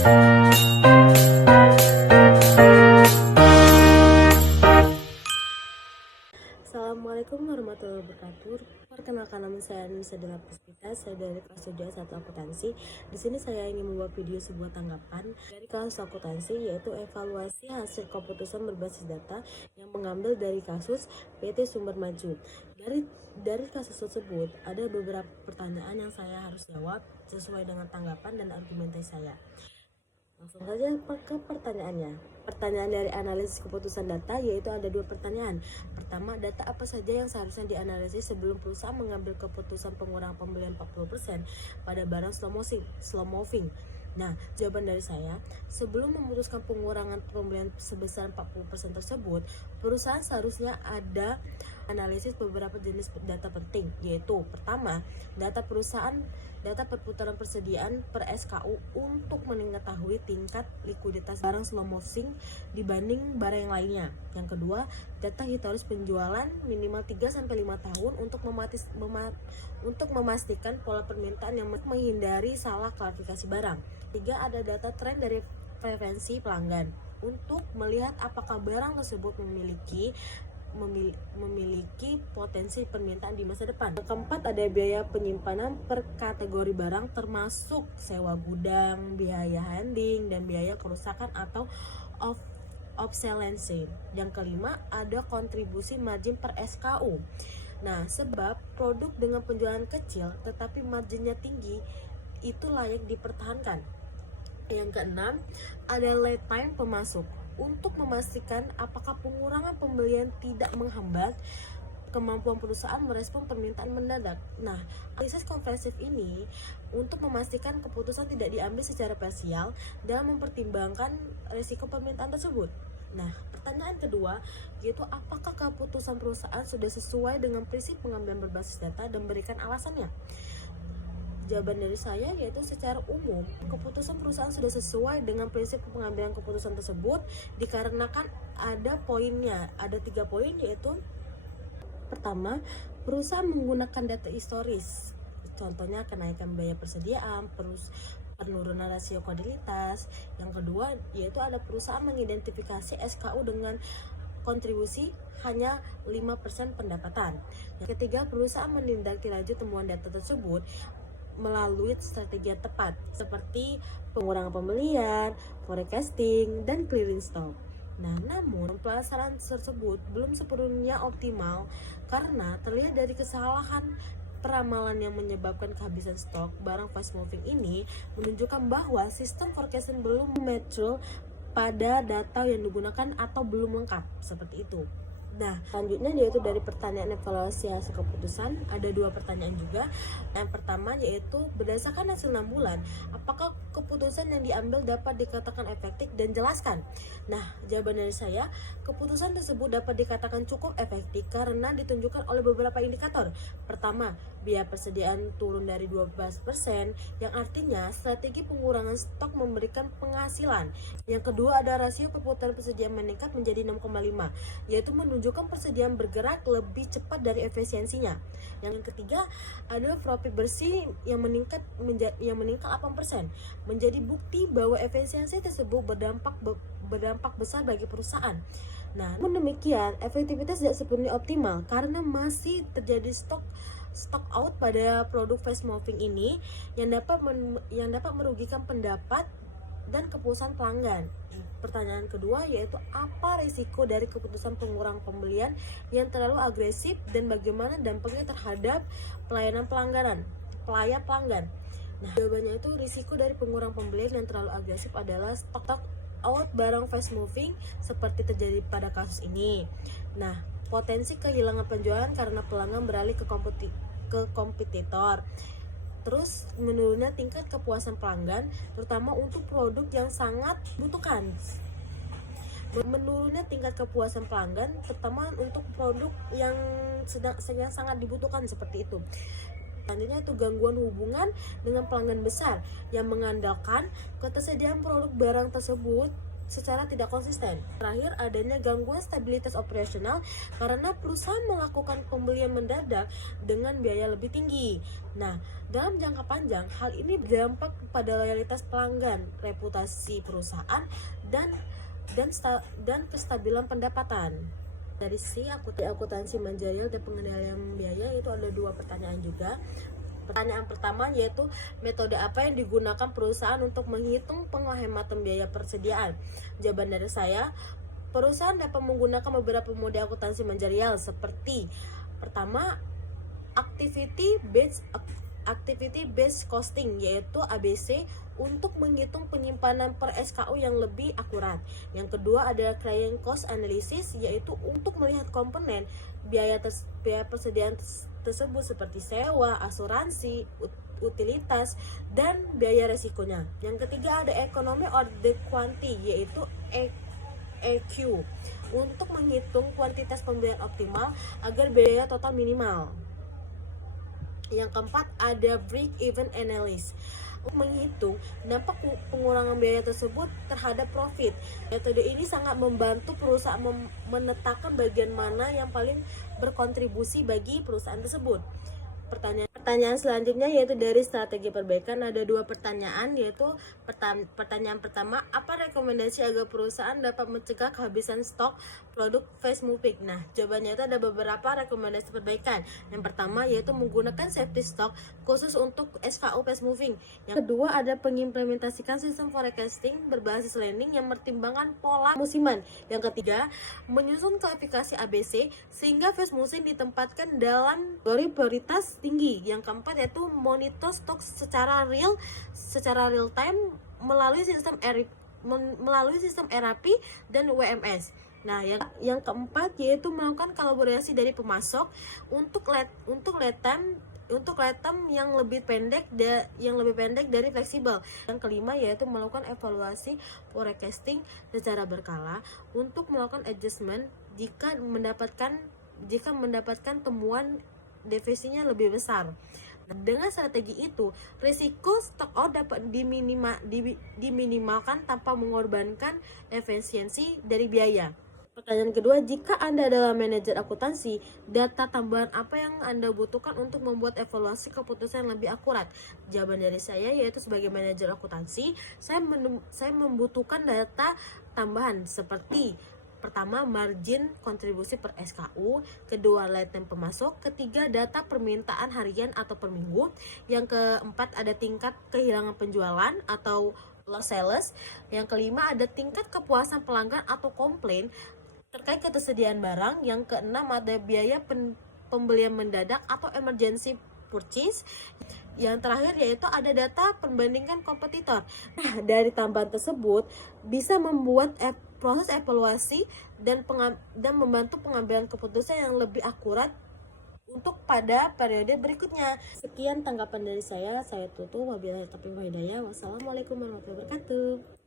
Assalamualaikum warahmatullahi wabarakatuh. Perkenalkan, nama saya Anissa Dela Puspita. Saya dari kelas 1 akuntansi. Di sini saya ingin membuat video sebuah tanggapan dari kelas akuntansi, yaitu evaluasi hasil keputusan berbasis data yang mengambil dari kasus PT Sumber Maju. Dari kasus tersebut ada beberapa pertanyaan yang saya harus jawab sesuai dengan tanggapan dan argumentasi saya. Langsung saja ke pertanyaannya. Pertanyaan dari analisis keputusan data yaitu ada 2 pertanyaan. Pertama, data apa saja yang seharusnya dianalisis sebelum perusahaan mengambil keputusan pengurangan pembelian 40% pada barang slow moving. Nah, jawaban dari saya, sebelum memutuskan pengurangan pembelian sebesar 40% tersebut, perusahaan seharusnya ada analisis beberapa jenis data penting, yaitu pertama, data perusahaan, data perputaran persediaan per SKU untuk mengetahui tingkat likuiditas barang slow moving dibanding barang yang lainnya. Yang kedua, data historis penjualan minimal 3-5 tahun untuk memastikan pola permintaan yang menghindari salah klasifikasi barang. 3, ada data tren dari preferensi pelanggan untuk melihat apakah barang tersebut memiliki potensi permintaan di masa depan. Yang keempat, ada biaya penyimpanan per kategori barang termasuk sewa gudang, biaya handling, dan biaya kerusakan atau obsolescence. Yang kelima, ada kontribusi margin per SKU. Nah, sebab produk dengan penjualan kecil tetapi marginnya tinggi itu layak dipertahankan. Yang keenam, ada lead time pemasok untuk memastikan apakah pengurangan pembelian tidak menghambat kemampuan perusahaan merespon permintaan mendadak. Nah, analisis konversif ini untuk memastikan keputusan tidak diambil secara parsial dan mempertimbangkan risiko permintaan tersebut. Nah, pertanyaan kedua yaitu apakah keputusan perusahaan sudah sesuai dengan prinsip pengambilan berbasis data dan berikan alasannya. Jawaban dari saya yaitu secara umum keputusan perusahaan sudah sesuai dengan prinsip pengambilan keputusan tersebut dikarenakan ada poinnya, ada 3 poin, yaitu pertama, perusahaan menggunakan data historis, contohnya kenaikan biaya persediaan, penurunan rasio kualitas. Yang kedua yaitu ada perusahaan mengidentifikasi SKU dengan kontribusi hanya 5% pendapatan. Yang ketiga, perusahaan menindaklanjuti temuan data tersebut melalui strategi yang tepat seperti pengurangan pembelian, forecasting, dan clearing stock. Nah, namun pelaksanaan tersebut belum sepenuhnya optimal karena terlihat dari kesalahan peramalan yang menyebabkan kehabisan stok barang fast moving ini menunjukkan bahwa sistem forecasting belum mature pada data yang digunakan atau belum lengkap seperti itu. Nah, selanjutnya yaitu dari pertanyaan evaluasi hasil keputusan, ada 2 pertanyaan juga. Yang pertama yaitu berdasarkan hasil 6 bulan, apakah keputusan yang diambil dapat dikatakan efektif dan jelaskan. Nah, jawaban dari saya, keputusan tersebut dapat dikatakan cukup efektif karena ditunjukkan oleh beberapa indikator. Pertama, biaya persediaan turun dari 12%, yang artinya strategi pengurangan stok memberikan penghasilan. Yang kedua, ada rasio perputaran persediaan meningkat menjadi 6,5, yaitu menunjukkan persediaan bergerak lebih cepat dari efisiensinya. Yang ketiga, ada profit bersih yang meningkat 8%, menjadi bukti bahwa efisiensi tersebut berdampak besar bagi perusahaan. Nah, namun demikian, efektivitas tidak sepenuhnya optimal karena masih terjadi stock out pada produk fast moving ini yang dapat merugikan pendapat dan kepuasan pelanggan. Pertanyaan kedua yaitu apa risiko dari keputusan pengurangan pembelian yang terlalu agresif dan bagaimana dampaknya terhadap pelayan pelanggan. Nah, jawabannya itu risiko dari pengurangan pembelian yang terlalu agresif adalah stock out barang fast moving seperti terjadi pada kasus ini. Nah, potensi kehilangan penjualan karena pelanggan beralih ke kompetitor. Terus menurunnya tingkat kepuasan pelanggan terutama untuk produk yang sangat dibutuhkan. Menurunnya tingkat kepuasan pelanggan terutama untuk produk yang sangat dibutuhkan seperti itu. Selanjutnya itu gangguan hubungan dengan pelanggan besar yang mengandalkan ketersediaan produk barang tersebut secara tidak konsisten. Terakhir, adanya gangguan stabilitas operasional karena perusahaan melakukan pembelian mendadak dengan biaya lebih tinggi. Nah, dalam jangka panjang, hal ini berdampak pada loyalitas pelanggan, reputasi perusahaan, dan kestabilan pendapatan. Dari sisi akuntansi manajerial dan pengendalian biaya itu ada dua pertanyaan juga. Pertanyaan pertama yaitu metode apa yang digunakan perusahaan untuk menghitung penghematan biaya persediaan? Jawaban dari saya, perusahaan dapat menggunakan beberapa model akuntansi manajerial seperti pertama, activity based costing yaitu ABC untuk menghitung penyimpanan per SKU yang lebih akurat. Yang kedua adalah client cost analysis yaitu untuk melihat komponen biaya persediaan tersebut seperti sewa, asuransi, utilitas, dan biaya resikonya. Yang ketiga ada economy or the quantity yaitu EQ untuk menghitung kuantitas pembelian optimal agar biaya total minimal. Yang keempat ada break even analysis untuk menghitung dampak pengurangan biaya tersebut terhadap profit. Metode ini sangat membantu perusahaan menetapkan bagian mana yang paling berkontribusi bagi perusahaan tersebut. Pertanyaan selanjutnya yaitu dari strategi perbaikan. Ada dua pertanyaan yaitu pertanyaan pertama, apa rekomendasi agar perusahaan dapat mencegah kehabisan stok produk fast moving? Nah, jawabannya itu ada beberapa rekomendasi perbaikan. Yang pertama yaitu menggunakan safety stock khusus untuk SKU fast moving. Yang kedua ada pengimplementasikan sistem forecasting berbasis landing yang mempertimbangkan pola musiman. Yang ketiga, menyusun klasifikasi ABC sehingga fast moving ditempatkan dalam kategori prioritas tinggi. Yang keempat yaitu monitor stok secara real time melalui sistem ERP dan WMS. Nah, yang keempat yaitu melakukan kolaborasi dari pemasok untuk lead time yang lebih pendek dari fleksibel. Yang kelima yaitu melakukan evaluasi forecasting secara berkala untuk melakukan adjustment jika mendapatkan temuan defisinya lebih besar. Dengan strategi itu, risiko stock out dapat diminimalkan tanpa mengorbankan efisiensi dari biaya. Pertanyaan kedua, jika Anda adalah manajer akuntansi, data tambahan apa yang Anda butuhkan untuk membuat evaluasi keputusan yang lebih akurat? Jawaban dari saya yaitu sebagai manajer akuntansi, saya membutuhkan data tambahan seperti pertama, margin kontribusi per SKU, kedua, lead time pemasok, ketiga, data permintaan harian atau per minggu, yang keempat, ada tingkat kehilangan penjualan atau lost sales, yang kelima, ada tingkat kepuasan pelanggan atau komplain terkait ketersediaan barang, yang keenam, ada biaya pembelian mendadak atau emergency purchase, yang terakhir yaitu ada data perbandingan kompetitor. Nah, dari tambahan tersebut bisa membuat proses evaluasi dan membantu pengambilan keputusan yang lebih akurat untuk pada periode berikutnya. Sekian tanggapan dari saya tutup. Wabillahi taufiq wal hidayah. Wassalamualaikum warahmatullahi wabarakatuh.